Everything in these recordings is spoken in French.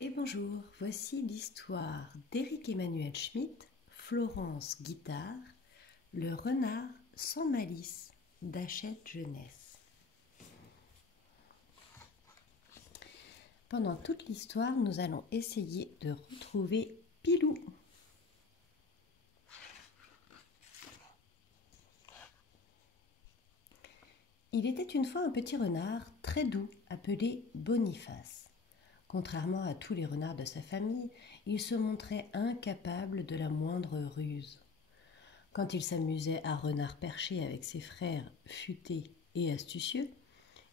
Et bonjour, voici l'histoire d'Éric Emmanuel Schmitt, Florence Guittard, le renard sans malice d'Hachette Jeunesse. Pendant toute l'histoire, nous allons essayer de retrouver Pilou. Il était une fois un petit renard très doux appelé Boniface. Contrairement à tous les renards de sa famille, il se montrait incapable de la moindre ruse. Quand il s'amusait à renard perché avec ses frères futés et astucieux,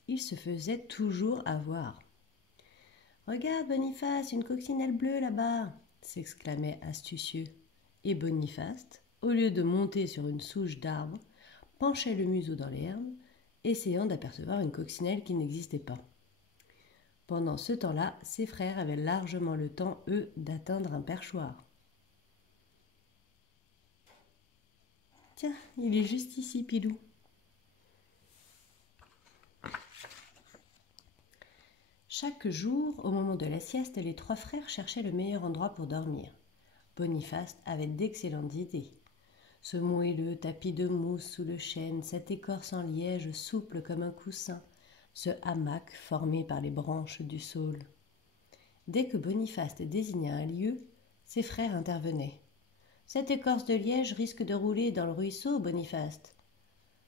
il se faisait toujours avoir. « Regarde, Boniface, une coccinelle bleue là-bas !» s'exclamait astucieux. Et Boniface, au lieu de monter sur une souche d'arbre, penchait le museau dans l'herbe, essayant d'apercevoir une coccinelle qui n'existait pas. Pendant ce temps-là, ses frères avaient largement le temps, eux, d'atteindre un perchoir. « Tiens, il est juste ici, Pilou. » Chaque jour, au moment de la sieste, les trois frères cherchaient le meilleur endroit pour dormir. Boniface avait d'excellentes idées. Ce moelleux tapis de mousse sous le chêne, cette écorce en liège souple comme un coussin, ce hamac formé par les branches du saule. Dès que Boniface désignait un lieu, ses frères intervenaient. « Cette écorce de liège risque de rouler dans le ruisseau, Boniface. »«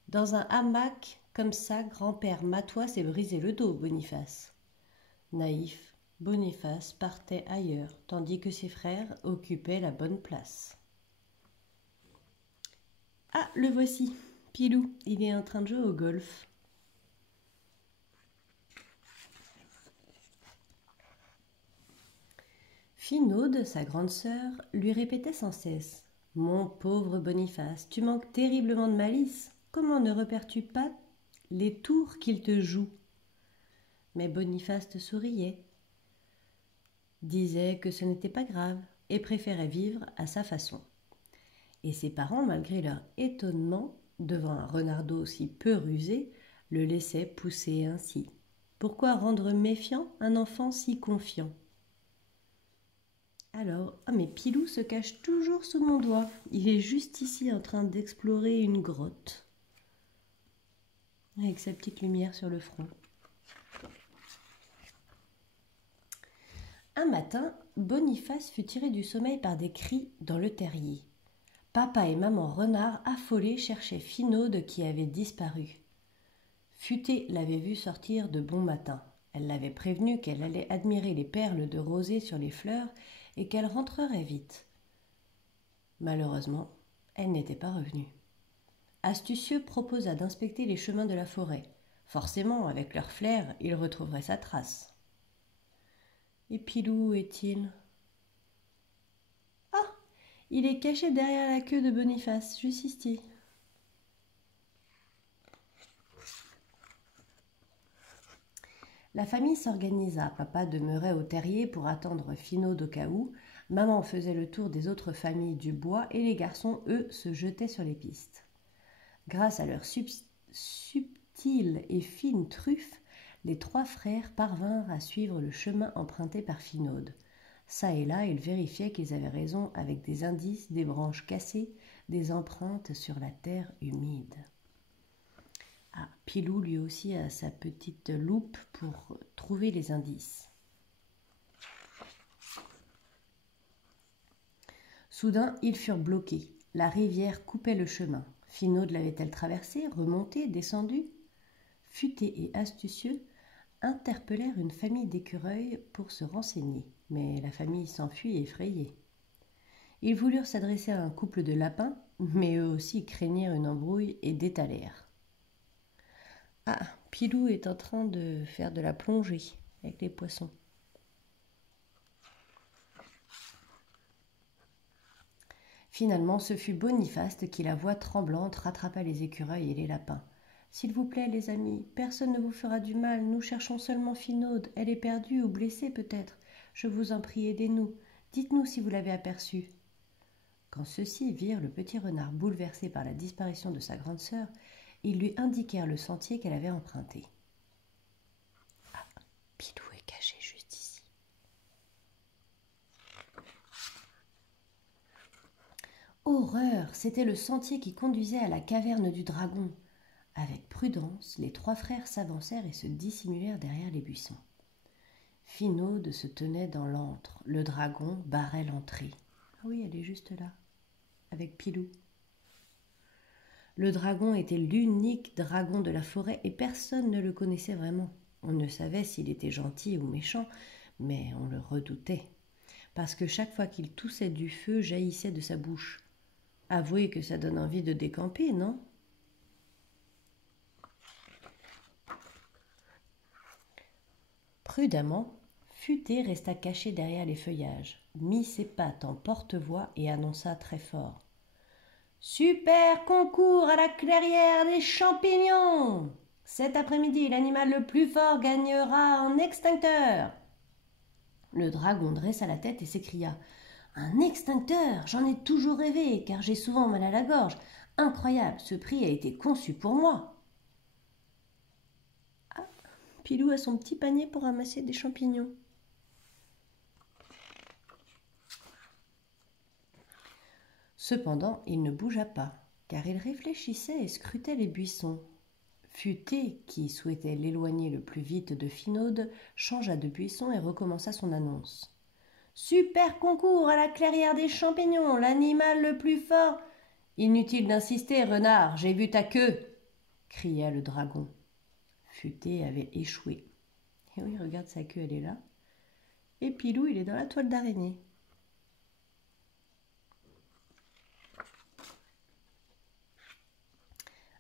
Dans un hamac comme ça, grand-père Matois s'est brisé le dos, Boniface. » Naïf, Boniface partait ailleurs, tandis que ses frères occupaient la bonne place. « Ah, le voici, Pilou, il est en train de jouer au golf. » Finaude, sa grande sœur, lui répétait sans cesse : « Mon pauvre Boniface, tu manques terriblement de malice. Comment ne repères-tu pas les tours qu'il te joue ?» Mais Boniface souriait, disait que ce n'était pas grave et préférait vivre à sa façon. Et ses parents, malgré leur étonnement devant un renardeau aussi peu rusé, le laissaient pousser ainsi. Pourquoi rendre méfiant un enfant si confiant ? Alors, mais Pilou se cache toujours sous mon doigt. Il est juste ici en train d'explorer une grotte, avec sa petite lumière sur le front. Un matin, Boniface fut tiré du sommeil par des cris dans le terrier. Papa et maman renard affolés cherchaient Finaude qui avait disparu. Futé l'avait vue sortir de bon matin. Elle l'avait prévenu qu'elle allait admirer les perles de rosée sur les fleurs et qu'elle rentrerait vite. Malheureusement, elle n'était pas revenue. Astucieux proposa d'inspecter les chemins de la forêt. Forcément, avec leur flair, il retrouverait sa trace. Et Pilou, où est-il ? Ah, il est caché derrière la queue de Boniface, juste ici. La famille s'organisa. Papa demeurait au terrier pour attendre Finaude au cas où. Maman faisait le tour des autres familles du bois et les garçons, eux, se jetaient sur les pistes. Grâce à leur subtile et fine truffe, les trois frères parvinrent à suivre le chemin emprunté par Finaude. Ça et là, ils vérifiaient qu'ils avaient raison avec des indices, des branches cassées, des empreintes sur la terre humide. Ah, Pilou lui aussi a sa petite loupe pour trouver les indices. Soudain, ils furent bloqués. La rivière coupait le chemin. Finaude l'avait-elle traversée, remontée, descendue ? Futé et astucieux interpellèrent une famille d'écureuils pour se renseigner, mais la famille s'enfuit effrayée. Ils voulurent s'adresser à un couple de lapins, mais eux aussi craignirent une embrouille et détalèrent. Ah, Pilou est en train de faire de la plongée avec les poissons. Finalement, ce fut Boniface qui, la voix tremblante, rattrapa les écureuils et les lapins. « S'il vous plaît, les amis, personne ne vous fera du mal. Nous cherchons seulement Finaude. Elle est perdue ou blessée peut-être. Je vous en prie, aidez-nous. Dites-nous si vous l'avez aperçue. » Quand ceux-ci virent le petit renard bouleversé par la disparition de sa grande sœur, ils lui indiquèrent le sentier qu'elle avait emprunté. « Ah, Pilou est caché juste ici. » horreur! C'était le sentier qui conduisait à la caverne du dragon. Avec prudence, les 3 frères s'avancèrent et se dissimulèrent derrière les buissons. Finaude se tenait dans l'antre. Le dragon barrait l'entrée. Ah oui, elle est juste là, avec Pilou. Le dragon était l'unique dragon de la forêt et personne ne le connaissait vraiment. On ne savait s'il était gentil ou méchant, mais on le redoutait, parce que chaque fois qu'il toussait, du feu jaillissait de sa bouche. Avouez que ça donne envie de décamper, non? Prudemment, Futé resta caché derrière les feuillages, mit ses pattes en porte-voix et annonça très fort. « Super concours à la clairière des champignons! Cet après-midi, l'animal le plus fort gagnera un extincteur. » Le dragon dressa la tête et s'écria. « Un extincteur! J'en ai toujours rêvé, car j'ai souvent mal à la gorge. Incroyable, ce prix a été conçu pour moi. » Ah, Pilou a son petit panier pour ramasser des champignons. Cependant, il ne bougea pas, car il réfléchissait et scrutait les buissons. Futé, qui souhaitait l'éloigner le plus vite de Finaude, changea de buisson et recommença son annonce. « Super concours à la clairière des champignons, l'animal le plus fort… »« Inutile d'insister, renard, j'ai vu ta queue !» cria le dragon. Futé avait échoué. Et oui, regarde, sa queue, elle est là. Et Pilou, il est dans la toile d'araignée.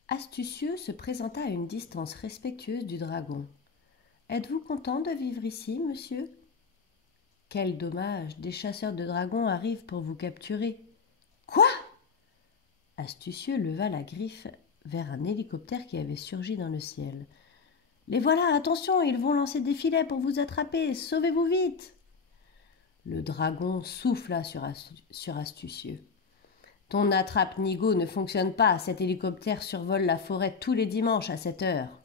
Astucieux se présenta à une distance respectueuse du dragon. « Êtes-vous content de vivre ici, monsieur ?»« Quel dommage, des chasseurs de dragons arrivent pour vous capturer. »« Quoi ?» Astucieux leva la griffe vers un hélicoptère qui avait surgi dans le ciel. « Les voilà, attention, ils vont lancer des filets pour vous attraper, sauvez-vous vite !» Le dragon souffla sur Astucieux. « Ton attrape-nigo ne fonctionne pas, cet hélicoptère survole la forêt tous les dimanches à 7 heures. »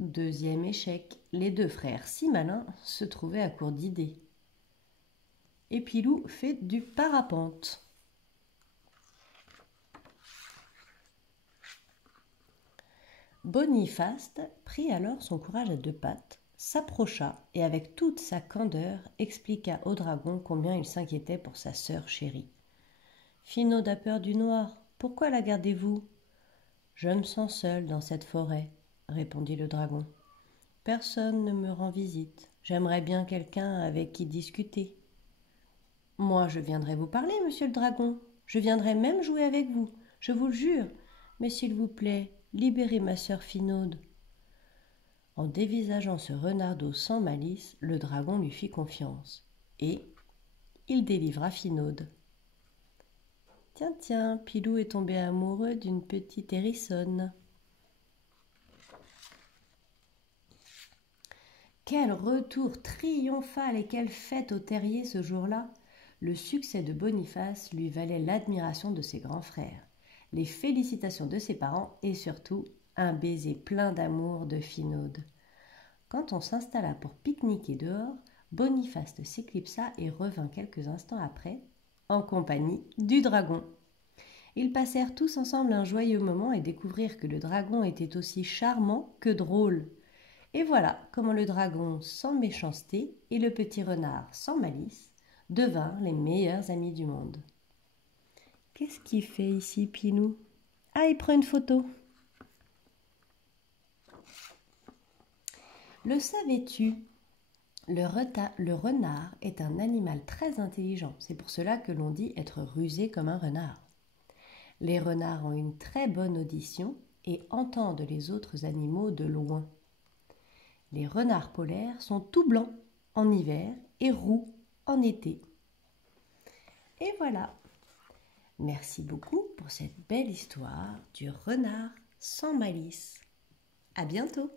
Deuxième échec, les 2 frères si malins se trouvaient à court d'idées. Et Pilou fait du parapente. Boniface prit alors son courage à 2 pattes, s'approcha et avec toute sa candeur expliqua au dragon combien il s'inquiétait pour sa sœur chérie. « Finaude a peur du noir, pourquoi la gardez-vous ?»« Je me sens seul dans cette forêt, » répondit le dragon. « Personne ne me rend visite, j'aimerais bien quelqu'un avec qui discuter. »« Moi, je viendrai vous parler, monsieur le dragon, je viendrai même jouer avec vous, je vous le jure, mais s'il vous plaît, libérez ma sœur Finaude. » En dévisageant ce renardeau sans malice, le dragon lui fit confiance, et il délivra Finaude. Tiens, tiens, Pilou est tombé amoureux d'une petite hérissonne. Quel retour triomphal et quelle fête au terrier ce jour-là! Le succès de Boniface lui valait l'admiration de ses grands frères, les félicitations de ses parents et surtout un baiser plein d'amour de Finaude. Quand on s'installa pour pique-niquer dehors, Boniface s'éclipsa et revint quelques instants après, en compagnie du dragon. Ils passèrent tous ensemble un joyeux moment et découvrirent que le dragon était aussi charmant que drôle. Et voilà comment le dragon sans méchanceté et le petit renard sans malice devinrent les meilleurs amis du monde. Qu'est-ce qu'il fait ici, Pilou? Ah, il prend une photo. Le savais-tu? Le renard est un animal très intelligent. C'est pour cela que l'on dit être rusé comme un renard. Les renards ont une très bonne audition et entendent les autres animaux de loin. Les renards polaires sont tout blancs en hiver et roux en été. Et voilà. Merci beaucoup pour cette belle histoire du renard sans malice. À bientôt.